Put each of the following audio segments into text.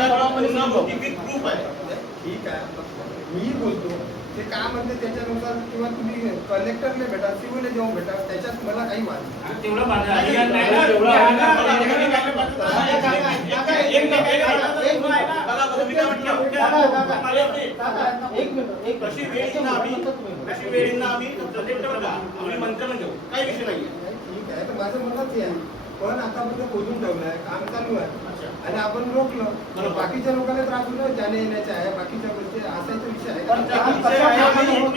Proof आहे. ठीक आहे, मी बोलतो ते काय म्हणते त्याच्यानुसार, किंवा तुम्ही कलेक्टरने भेटा, सिव्हिल जेव्हा भेटा, त्याच्यात मला काही वाद मंत्र्यांना घेऊ, काही विषय नाही. ठीक आहे, तर माझं म्हणत आहे, पण आतापर्यंत बोलून ठेवलंय, काम चालू आहे आणि आपण रोखलं, बाकीच्या लोकांना त्रास होतो, जाणे येण्याचे आहे, बाकीच्या गोष्टी असायचा विषय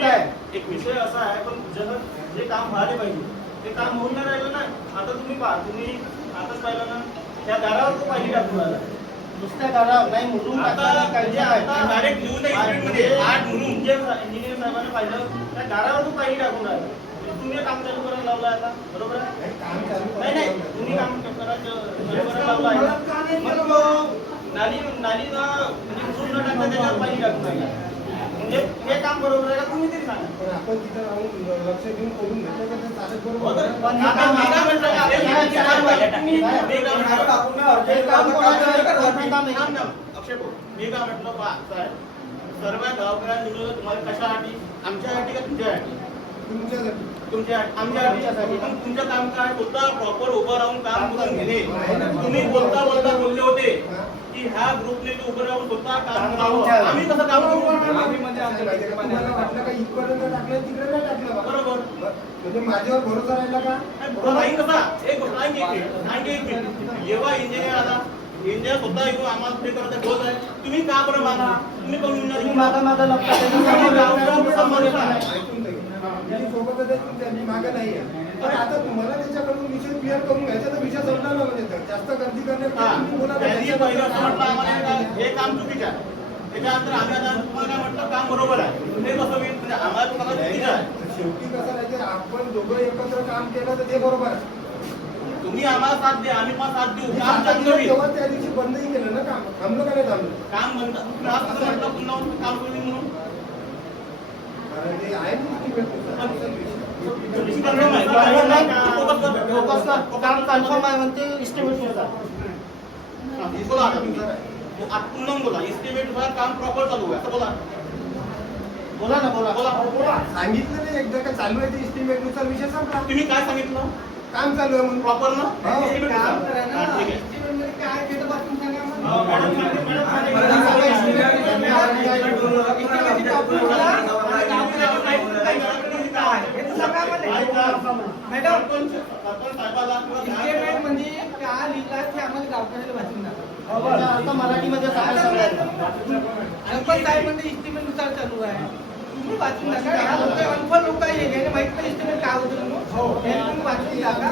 आहे. एक विषय असा आहे, पण जे काम व्हायला पाहिजे ते काम होऊन नाही राहिलं ना. आता तुम्ही आताच पाहिलं ना, त्या दारावर तो पाहिजे टाकून राहिला, दुसऱ्या दारावर नाही म्हणून आता डायरेक्ट लिहून मध्ये आठ म्हणून जे इंजिनियर साहेबांना पाहिलं त्या दारावर तो पाहिजे टाकून राहिला. तुम्ही काम चालू करायला लावलं आता, बरोबर आहे? काम चालू नाही, तुम्ही काम करायला लावलं आहे, नाली म्हणजे पूर्ण टाकता त्याच्यावर पाणी टाकून राहिला, म्हणजे हे काम बरोबर आहे का? तुम्ही तरी सांगा. पण आपण तिथं राहून लक्ष देऊन करून घेतलं तर चालत बरोबर. अक्षय भाऊ, मी काय म्हटलं, सर्व गावकऱ्यांना निवडलं तुम्हाला कशासाठी? आमच्यासाठी का तुमच्यासाठी? आमच्यासाठी. पण तुमचं काम काय होतं? प्रॉपर उभं राहून काम करून घेणे. तुम्ही बोलता बोलले होते की ह्या ग्रुपने उभं राहून स्वतः काम करावं. आम्ही कसं काम करू? बरोबर, म्हणजे माझ्यावर भरोसा राहिला का? नाही कसा? एक जेव्हा इंजिनियर आला, इंजिनियर स्वतः येऊन आम्हाला ते करता बोलत आहे, तुम्ही का बरं मागा? तुम्ही करून माझा लक्षात सोबतच त्यांनी मागे नाही आहे. पण आता तुम्हाला त्याच्याकडून विषय क्लिअर करून घ्यायचा, तर विषय संपला ना, म्हणजे जास्त गर्दी करण्यात हे काम चुकीचं आहे. त्याच्यानंतर आम्ही आता तुम्हाला काय म्हटलं, काम बरोबर आहे, ते कसं होईल? म्हणजे आम्हाला तुम्हाला चुकीचं आहे. शेवटी कसं राहायचं, आपण दोघं एकत्र काम केलं तर ते बरोबर आहे. तुम्ही आम्हाला साथ द्या, आम्ही पण साथ देऊ. काम तेव्हा त्या दिवशी बंदही केलं ना, काम थांबलं का नाही थांबलं? काम बंद म्हटलं पुन्हा काम करून म्हणून आहे बोला, इस्टिमेट काम प्रॉपर चालू आहे, बोला बोला ना, बोला. सांगितलं नाही एकदा का चालू आहे, ते इस्टिमेट नुसार विषय संपला. तुम्ही काय सांगितलं? काम चालू आहे म्हणून प्रॉपर ना. ठीक आहे, काय केलं बाकी सांगा. म्हणजे काय लिहिलं ते आम्हाला गावकऱ्याला वाचून आता मराठीमध्ये साहेब म्हणजे इस्टिमेटनुसार चालू आहे, तुम्ही वाचून टाका. अनफल लोक आहे, माहित नाही इस्टिमेट काय होतं म्हणून, तुम्ही वाचून टाका.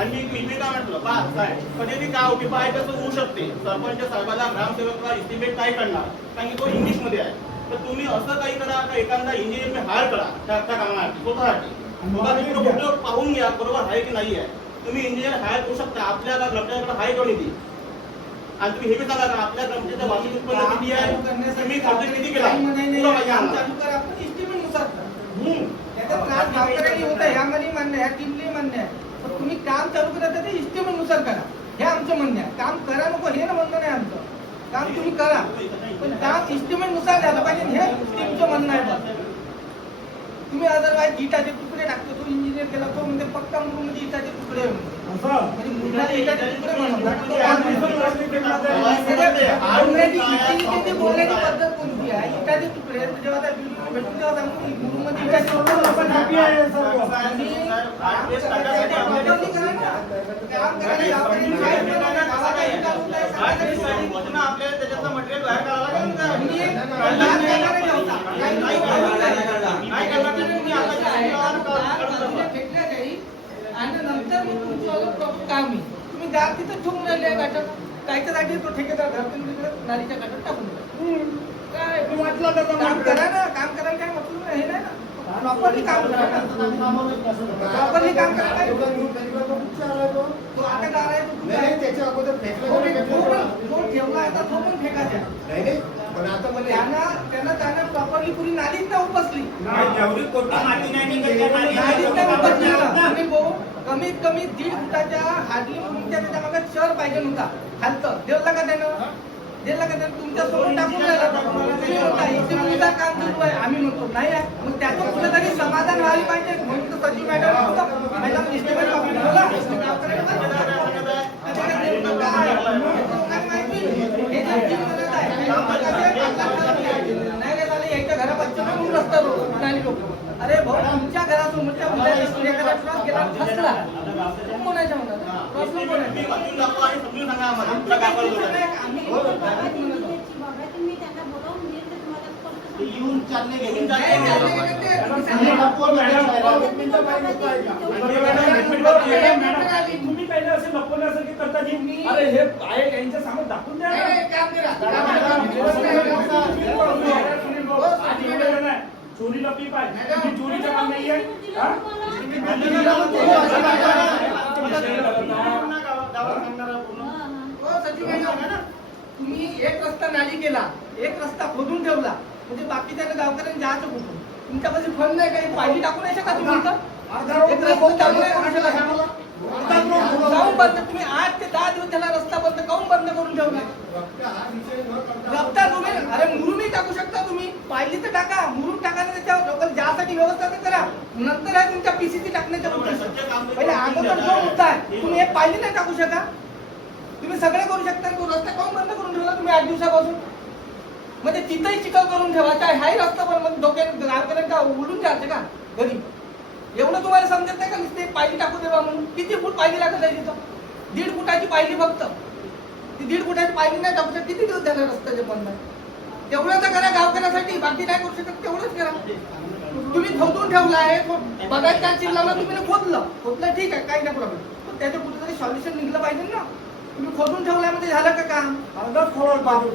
आणि मी काय म्हटलं, कधी काय होती पाहिजे तर होऊ शकते. सरपंच साहेबाला ग्रामसेवकला इस्टिमेट काय करणार, कारण की तो इंग्लिश मध्ये आहे. तर तुम्ही असं काही करा का एखादा इंजिनियर हायर करा त्या कामासाठी, स्वतःसाठी पाहून घ्या बरोबर आहे की नाही आहे. तुम्ही इंजिनियर हायर करू शकता, आपल्याला ग्रामपंचायतीकडे हायर करून येते. आणि तुम्ही हे बी सांगा का आपल्या ग्रामपंचायतीचा वार्षिक उत्पन्न किती आहे, तुम्ही खर्च किती केला, यामध्ये मान्य आहे, टीमली मान्य आहे. तुम्ही काम चालू करा ते इस्टिमेट नुसार करा, हे आमचं म्हणणं आहे. काम करा नको हे ना म्हणणं नाही आमचं, काम तुम्ही करा पण काम इस्टिमेट नुसार झालं पाहिजे, हे टीमचं म्हणणं आहे. तुम्ही अदरवाईज इटाचे तुकडे टाकतो, तो इंजिनियर केला तो म्हणजे पक्का म्हणून म्हणजे इटाचे तुकडे म्हणजे मुलाचे इटाचे तुकडे बोलण्याची पद्धत कोणती आहे? इटाचे तुकडे जेव्हा त्या भेटून तेव्हा सांगून गुरुमध्ये इटाचे आपल्याला त्याच्यातलं मटेरियल बाहेर काढावं आणि नंतर मग तुमचं काम आहे. तुम्ही गाव तिथं ठेवून राहिले गाठात, काहीच्या जागी तो ठेकेदार घरातून तिकडे नालीच्या गाठात टाकून दिला. काय काम करा ना, काम करायला काय म्हटलं हे नाही ना, प्रॉपरली काम करा ना, प्रॉपरली काम करा. तो आता गाळा आहे, तो त्याच्या अगोदर फेकला, तो ठेवला आता तो पण फेकायचा. पण आता मला त्यांना प्रॉपरली पुरी नालीच नाही उपसली. एवढी कोटी माती नाही निघत त्या नालीच नाही उपसली का? तुम्ही कमीत कमी 1.5 फुटाच्या हार्डली तुमच्या त्याच्या मागे चर पाहिजे होता खालचं. दिलं का त्यानं? तुमच्या समोर टाकून राहिला. इथे मुद्दा काम सुरू आहे आम्ही म्हणतो नाही आहे. मग त्याचं कुठेतरी समाधान व्हायला पाहिजे. म्हणून तर सचिव मॅडम इस्टिमेट कॉपी ठेवला. अरे भाऊ तुमच्या घरासमोरच्या एखादा ट्रक गेला फसला कोणाच्या म्हणतात प्रश्न येऊन चालले घेऊन तुम्ही पहिले असे लपवण्यासारखे करता जी अरे हे आहे यांच्या समोर दाखवून द्या चोरीला पीप आहे चोरीचं काम नाहीये तुम्ही एक रस्ता नाली केला एक रस्ता खोदून ठेवला म्हणजे बाकीच्या गावकऱ्यांनी जायचं कुठून तुमच्यापाशी फंड नाही काही पाणी टाकू नाही शकत तुम्ही जाऊन बंद तुम्ही 8 ते 10 दिवस त्याला रस्ता बंद काऊन बंद करून ठेवला रस्ता तुम्ही अरे मुरुमही टाकू शकता तुम्ही पाहिली तर टाका मुरुम टाकायला त्याच्यावर लोक ज्यासाठी व्यवस्था तर करा नंतर आहे तुमच्या पीसीसी टाकण्याच्या पहिले अगोदर जो मुद्दा आहे तुम्ही एक पाहिली नाही टाकू शका तुम्ही सगळे करू शकता तो रस्ता काऊन बंद करून ठेवला तुम्ही 8 दिवसापासून म्हणजे तिथंही चिखल करून ठेवायचा हाही रस्ता पण मग डोक्यात गावकऱ्यांना उडून जायचं का घरी एवढं तुम्हाला समजत नाही का नुसते पायली टाकू देवा म्हणून किती फूट पायली लागत आहे तिथं 1.5 फुटाची पायली फक्त ती 1.5 फुटाची पायली नाही टाकू शकत किती दिवस झाले रस्त्याचे बंद आहे तेवढं तर करा गावकऱ्यासाठी बाकी नाही करू शकत तेवढंच करा तुम्ही खोदून ठेवला आहे बघायच्या चिल्लाला तुम्ही खोदलं ठीक आहे काही नाही प्रॉब्लेम पण त्याचं कुठेतरी सॉल्युशन निघलं पाहिजे ना तुम्ही खोदून ठेवल्यामध्ये झालं का काम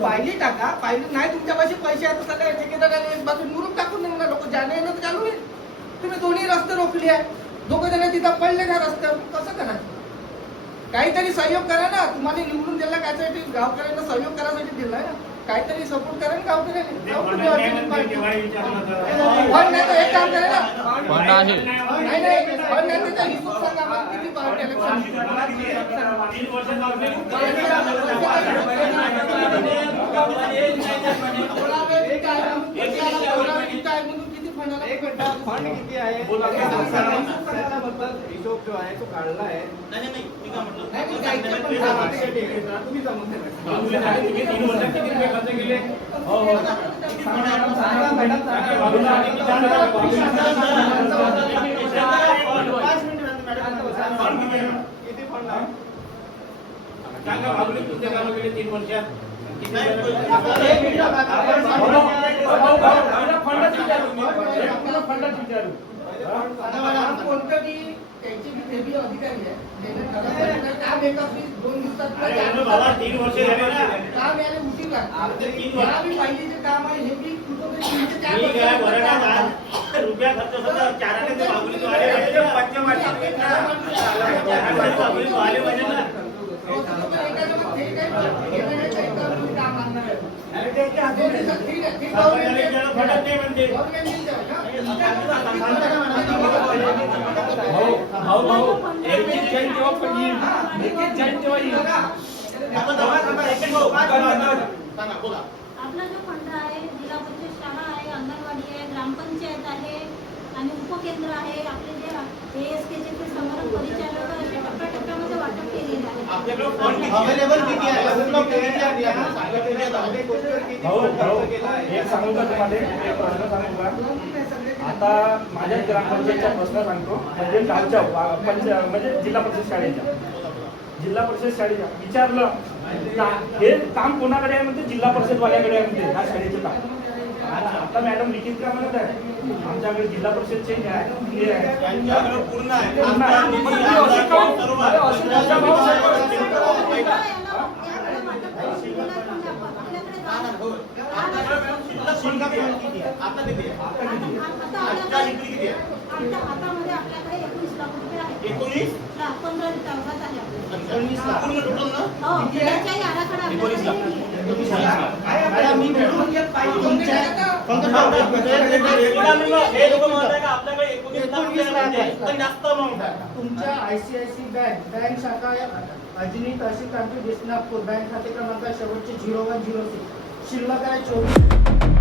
पायली टाका पायली नाही तुमच्यापाशी पैसे आहेत सगळे ठेकेदाराने एक बाजू मुरुम टाकून देणार लोक जाणे येणं चालू होईल तुम्ही दोन्ही रस्ते रोखले आहे दोघं जण तिथं पडले का रस्त्यावर कसं करायचं काहीतरी सहयोग करा ना तुम्हाला निवडून दिला कायसाठी गावकऱ्यांना सहयोग करायसाठी दिलाय ना काहीतरी सपोर्ट करा ना गावकऱ्यांनी फंड नाही तर एक काम करा ना फंड आहे नाही फंड नाही तर हिशोब सांगा आम्हाला किती पार्टी फंड किती आहे हिशोब जो आहे तो काढला आहे तुम्ही किती फंड आहे सांगा बाबूने तुमच्या कामं केले 3 वर्षात कोणतरी त्यांची सेबी अधिकारी आहे काम एका 2 दिवसात बाबा 3 वर्ष झाले ना काम यायला उशीर लागतो 3 वर्ष पाहिजे जे काम आहे हे बी रुपया खर्च होता 4 आणे ते बाबूने आले पाहिजे ना आपला जो फंड आहे जिल्हा परिषद शाळा आहे अंगणवाडी आहे ग्रामपंचायत आहे आणि उपकेंद्र आहे आपले जे ASKचे ते समोर परिचालक असे टप्प्याटप्प्यामध्ये वाटप केलेले आहे आपल्याकडे फंड अवेलेबल किती आहे एक सांगू का तुम्हाला एक प्रश्न सांगू का आता माझ्या ग्रामपंचायतचा प्रश्न सांगतो म्हणजे कालच्या म्हणजे जिल्हा परिषद शाळेच्या विचारलं हे काम कोणाकडे आहे म्हणते जिल्हा परिषद वाल्याकडे आहे म्हणते ह्या शाळेचं काम आता मॅडम लिखित का म्हणत आहे आमच्याकडे जिल्हा परिषदचे हे आहे पूर्ण आहे आता किती आहे हातामध्ये आपल्याकडे 19 लाख रुपये आहेत 19 लाख 15 लाखात आहे 19 लाख पूर्ण टोटल ना हो त्याच्याही आराखडा आपल्याकडे मॅडम मी भेटून तुमच्या हे लोक म्हणत आहे का आपल्याकडे 19 लाख आहे, पण जास्त अमाऊंट आहे. तुमच्या ICICI बँक शाखा अजनी तहसील कानपूर नागपूर बँक खाते क्रमांक शेवटचे 0106 शिल्लक आहे 24